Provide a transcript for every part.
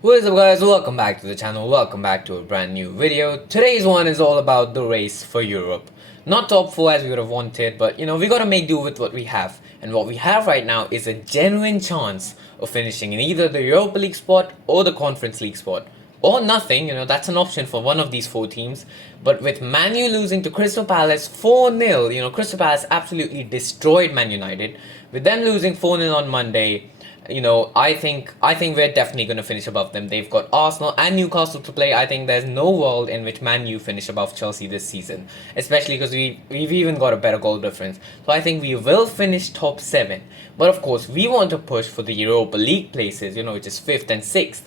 What is up guys, welcome back to the channel, welcome back to a brand new video. Today's one is all about the race for Europe. Not top 4 as we would have wanted, but we gotta make do with what we have. And what we have right now is a genuine chance of finishing in either the Europa League spot or the Conference League spot. Or nothing, that's an option for one of these 4 teams. But with Man U losing to Crystal Palace 4-0, Crystal Palace absolutely destroyed Man United. With them losing 4-0 on Monday, I think we're definitely going to finish above them. They've got Arsenal and Newcastle to play. I think there's no world in which Man U finish above Chelsea this season, especially because we've even got a better goal difference. So I think we will finish top 7. But of course, we want to push for the Europa League places, which is 5th and 6th.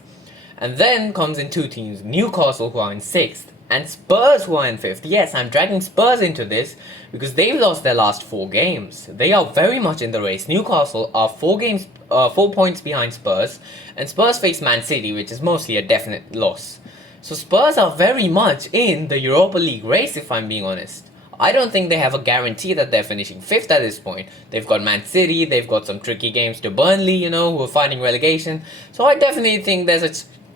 And then comes in 2 teams, Newcastle who are in 6th. And Spurs who are in 5th. Yes, I'm dragging Spurs into this because they've lost their last 4 games. They are very much in the race. Newcastle are 4 points behind Spurs. And Spurs face Man City, which is mostly a definite loss. So Spurs are very much in the Europa League race, if I'm being honest. I don't think they have a guarantee that they're finishing 5th at this point. They've got Man City, they've got some tricky games to Burnley, who are fighting relegation. So I definitely think there's a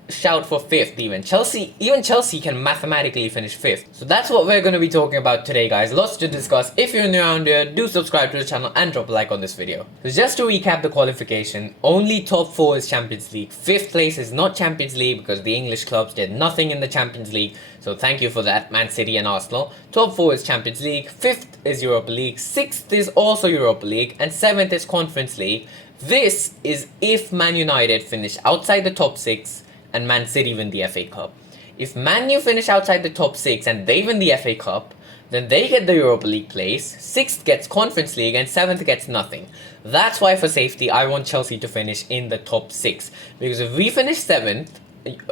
shout for 5th even. Chelsea can mathematically finish 5th. So that's what we're going to be talking about today, guys. Lots to discuss. If you're new around here, do subscribe to the channel and drop a like on this video. So just to recap the qualification, only top 4 is Champions League. 5th place is not Champions League because the English clubs did nothing in the Champions League. So thank you for that, Man City and Arsenal. Top 4 is Champions League, 5th is Europa League, 6th is also Europa League, and 7th is Conference League. This is if Man United finish outside the top 6 and Man City win the FA Cup. If Man U finish outside the top 6 and they win the FA Cup, then they get the Europa League place, 6th gets Conference League, and 7th gets nothing. That's why for safety, I want Chelsea to finish in the top 6. Because if we finish 7th,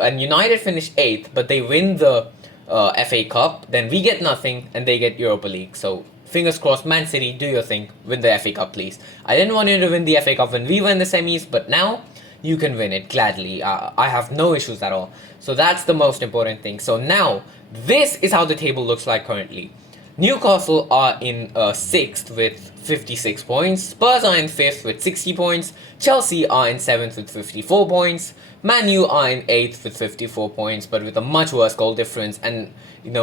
and United finish 8th, but they win the FA Cup, then we get nothing, and they get Europa League. So fingers crossed, Man City, do your thing, win the FA Cup please. I didn't want you to win the FA Cup when we were in the semis, but now you can win it gladly. I have no issues at all. So that's the most important thing. So now, this is how the table looks like currently. Newcastle are in 6th with 56 points. Spurs are in 5th with 60 points. Chelsea are in 7th with 54 points. Man U are in 8th with 54 points, but with a much worse goal difference. And,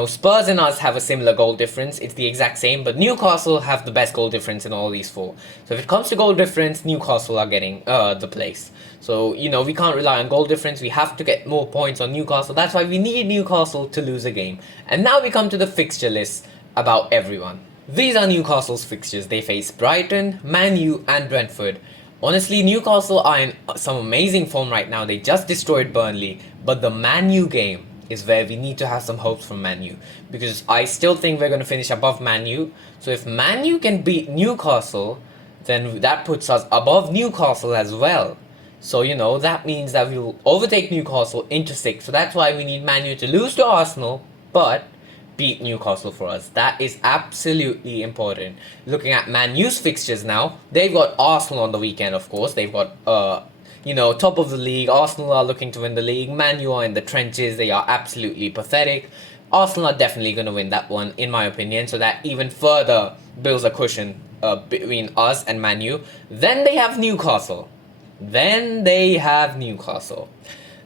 Spurs and us have a similar goal difference. It's the exact same, but Newcastle have the best goal difference in all these 4. So if it comes to goal difference, Newcastle are getting the place. So, we can't rely on goal difference. We have to get more points on Newcastle. That's why we need Newcastle to lose a game. And now we come to the fixture list about everyone. These are Newcastle's fixtures. They face Brighton, Man U, and Brentford. Honestly, Newcastle are in some amazing form right now. They just destroyed Burnley. But the Man U game is where we need to have some hopes from Man U. Because I still think we're going to finish above Man U. So if Man U can beat Newcastle, then that puts us above Newcastle as well. So, that means that we will overtake Newcastle into 6th. So that's why we need Man U to lose to Arsenal, but beat Newcastle for us. That is absolutely important. Looking at Man U's fixtures now, they've got Arsenal on the weekend, of course. They've got, top of the league. Arsenal are looking to win the league. Man U are in the trenches. They are absolutely pathetic. Arsenal are definitely going to win that one, in my opinion. So that even further builds a cushion between us and Man U. Then they have Newcastle.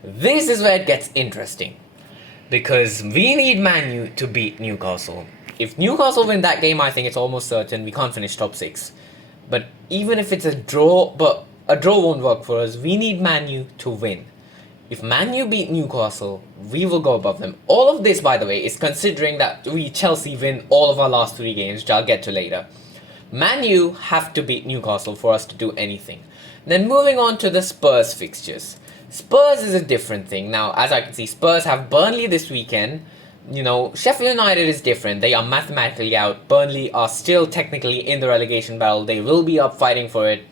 This is where it gets interesting. Because we need Man U to beat Newcastle. If Newcastle win that game, I think it's almost certain we can't finish top 6. But even if it's a draw, but a draw won't work for us, we need Man U to win. If Man U beat Newcastle, we will go above them. All of this, by the way, is considering that Chelsea win all of our last 3 games, which I'll get to later. Man U have to beat Newcastle for us to do anything. Then moving on to the Spurs fixtures. Spurs is a different thing. Now, as I can see, Spurs have Burnley this weekend. Sheffield United is different. They are mathematically out. Burnley are still technically in the relegation battle. They will be up fighting for it.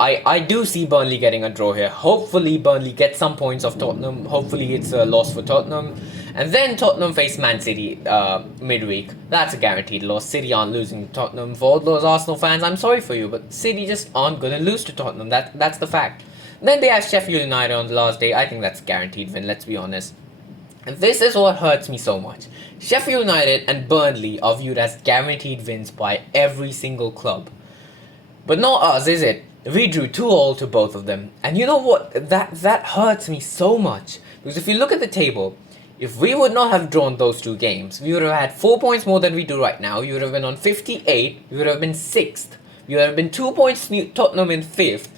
I do see Burnley getting a draw here. Hopefully, Burnley gets some points off Tottenham. Hopefully, it's a loss for Tottenham. And then Tottenham face Man City midweek. That's a guaranteed loss. City aren't losing to Tottenham. For all those Arsenal fans, I'm sorry for you, but City just aren't going to lose to Tottenham. That's the fact. Then they have Sheffield United on the last day. I think that's a guaranteed win, let's be honest. And this is what hurts me so much. Sheffield United and Burnley are viewed as guaranteed wins by every single club. But not us, is it? We drew 2-2 to both of them. And you know what? That hurts me so much. Because if you look at the table, if we would not have drawn those 2 games, we would have had 4 points more than we do right now. We would have been on 58. We would have been 6th. We would have been 2 points Tottenham in 5th.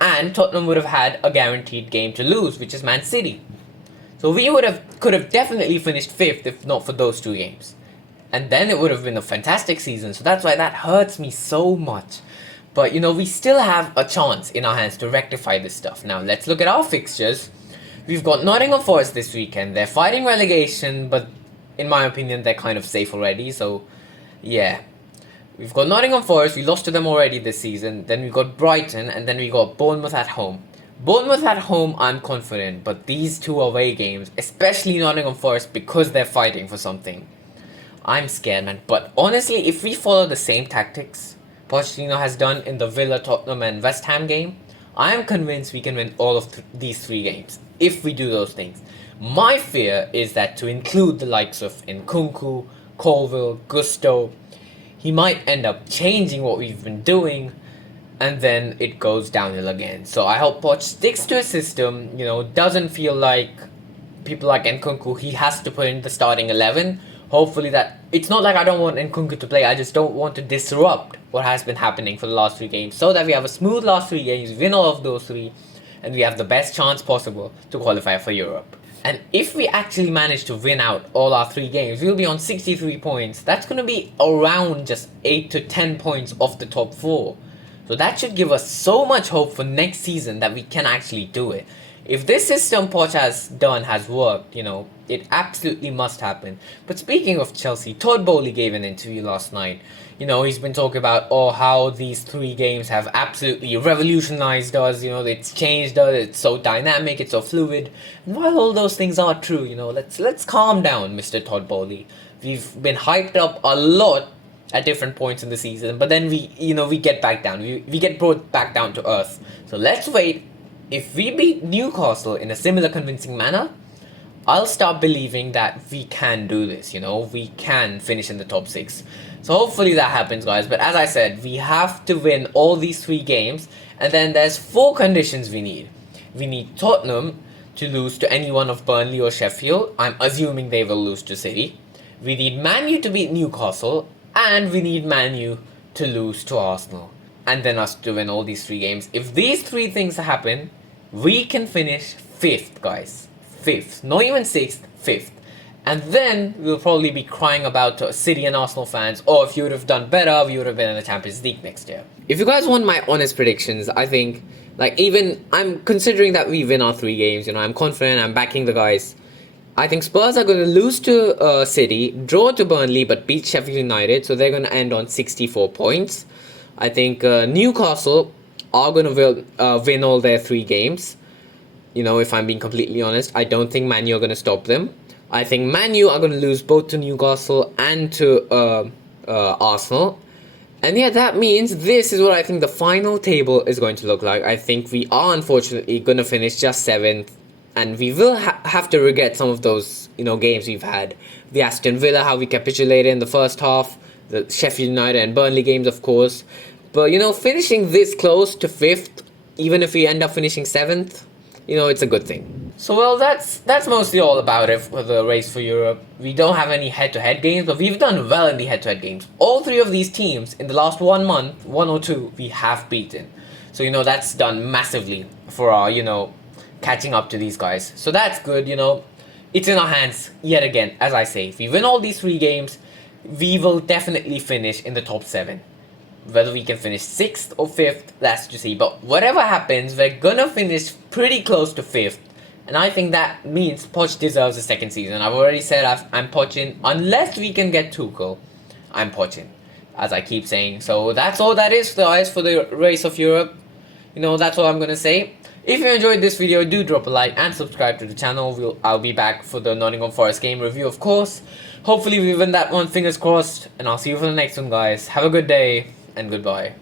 And Tottenham would have had a guaranteed game to lose, which is Man City. So we could have definitely finished 5th if not for those 2 games. And then it would have been a fantastic season. So that's why that hurts me so much. But, you know, we still have a chance in our hands to rectify this stuff. Now, let's look at our fixtures. We've got Nottingham Forest this weekend. They're fighting relegation, but in my opinion, they're kind of safe already. So, yeah. We've got Nottingham Forest. We lost to them already this season. Then we got Brighton, and then we got Bournemouth at home. Bournemouth at home, I'm confident. But these 2 away games, especially Nottingham Forest, because they're fighting for something, I'm scared, man. But honestly, if we follow the same tactics Pochettino has done in the Villa, Tottenham and West Ham game, I am convinced we can win all of these 3 games if we do those things. My fear is that to include the likes of Nkunku, Colville, Gusto, he might end up changing what we've been doing and then it goes downhill again. So I hope Poch sticks to his system, you know, doesn't feel like people like Nkunku, he has to put in the starting 11. Hopefully that, it's not like I don't want Nkunku to play, I just don't want to disrupt what has been happening for the last 3 games, so that we have a smooth last 3 games, win all of those 3, and we have the best chance possible to qualify for Europe. And if we actually manage to win out all our 3 games, we'll be on 63 points. That's going to be around just 8 to 10 points off the top 4. So that should give us so much hope for next season that we can actually do it. If this system Poch has done has worked, you know, it absolutely must happen. But speaking of Chelsea, Todd Bowley gave an interview last night. You know, he's been talking about, how these 3 games have absolutely revolutionized us. You know, it's changed us, it's so dynamic, it's so fluid. And while all those things are true, you know, let's calm down, Mr. Todd Bowley. We've been hyped up a lot at different points in the season, but then we get back down. We get brought back down to earth. So let's wait. If we beat Newcastle in a similar convincing manner, I'll start believing that we can do this, you know, we can finish in the top 6. So hopefully that happens, guys. But as I said, we have to win all these 3 games, and then there's 4 conditions we need. We need Tottenham to lose to any one of Burnley or Sheffield. I'm assuming they will lose to City. We need Man U to beat Newcastle, and we need Man U to lose to Arsenal. And then us to win all these 3 games. If these 3 things happen, we can finish 5th, guys. 5th. Not even 6th, 5th. And then we'll probably be crying about City and Arsenal fans, if you would have done better, we would have been in the Champions League next year. If you guys want my honest predictions, I think, I'm considering that we win our 3 games, you know, I'm confident, I'm backing the guys. I think Spurs are going to lose to City, draw to Burnley, but beat Sheffield United, so they're going to end on 64 points. I think Newcastle are going to win all their 3 games. You know, if I'm being completely honest, I don't think Man U are going to stop them. I think Man U are going to lose both to Newcastle and to Arsenal. And yeah, that means this is what I think the final table is going to look like. I think we are unfortunately going to finish just 7th. And we will have to regret some of those, you know, games we've had. The Aston Villa, how we capitulated in the first half. The Sheffield United and Burnley games, of course. But, you know, finishing this close to 5th, even if we end up finishing 7th, you know, it's a good thing. So, well, that's mostly all about it for the race for Europe. We don't have any head-to-head games, but we've done well in the head-to-head games. All 3 of these teams, in the last 1 month, 1 or 2, we have beaten. So, you know, that's done massively for our, you know, catching up to these guys. So that's good, you know. It's in our hands, yet again, as I say. If we win all these 3 games, we will definitely finish in the top 7. Whether we can finish 6th or 5th, that's to see. But whatever happens, we're gonna finish pretty close to 5th. And I think that means Poch deserves a 2nd season. I've already said I'm Poching. Unless we can get Tuchel, I'm Poching, as I keep saying. So that's all that is, guys, for the race of Europe. You know, that's all I'm gonna say. If you enjoyed this video, do drop a like and subscribe to the channel. I'll be back for the Nottingham Forest game review, of course. Hopefully we win that one, fingers crossed. And I'll see you for the next one, guys. Have a good day and goodbye.